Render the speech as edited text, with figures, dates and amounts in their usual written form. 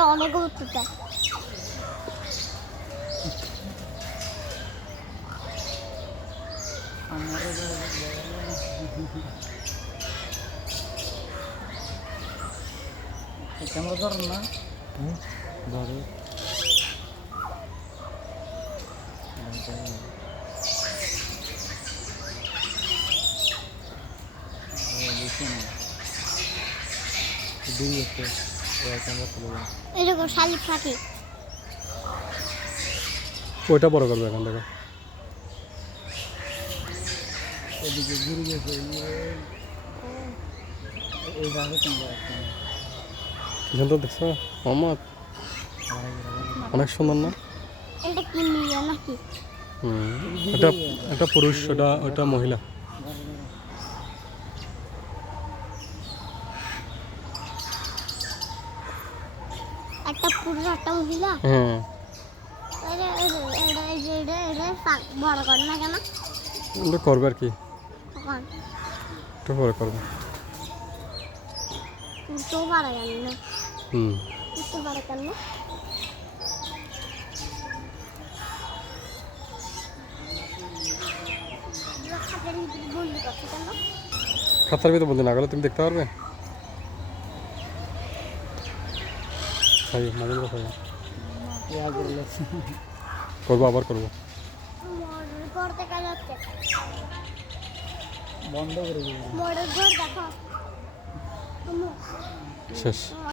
তো অনেক উঠতে ক্যামেরা ধরেন না ধরে এরকম শালিক পাখি ওইটা বড় করবে এখান থেকে এদিকে ঘুরে গেছে এই জায়গায় কি সুন্দর দেখছো মোহাম্মদ অনেক সুন্দর না এটা কি নিয়ে নাকি এটা এটা পুরুষ ওটা মহিলা একটা পুরুষ একটা মহিলা হ্যাঁ বড় করে না কেন এটা করবে আর কি তখন একটু পরে করবে উঠতেও পারে কেন না উঠতে পারে কেন বন্দি করছে কেন খাতার ভিতরে বলতে না গেলে তুমি দেখতে পারবে মাঝে মাঝে করবো আবার করবো করতে কাজ হচ্ছে বন্ধ করে মোড়ের ঘর দেখো শেষ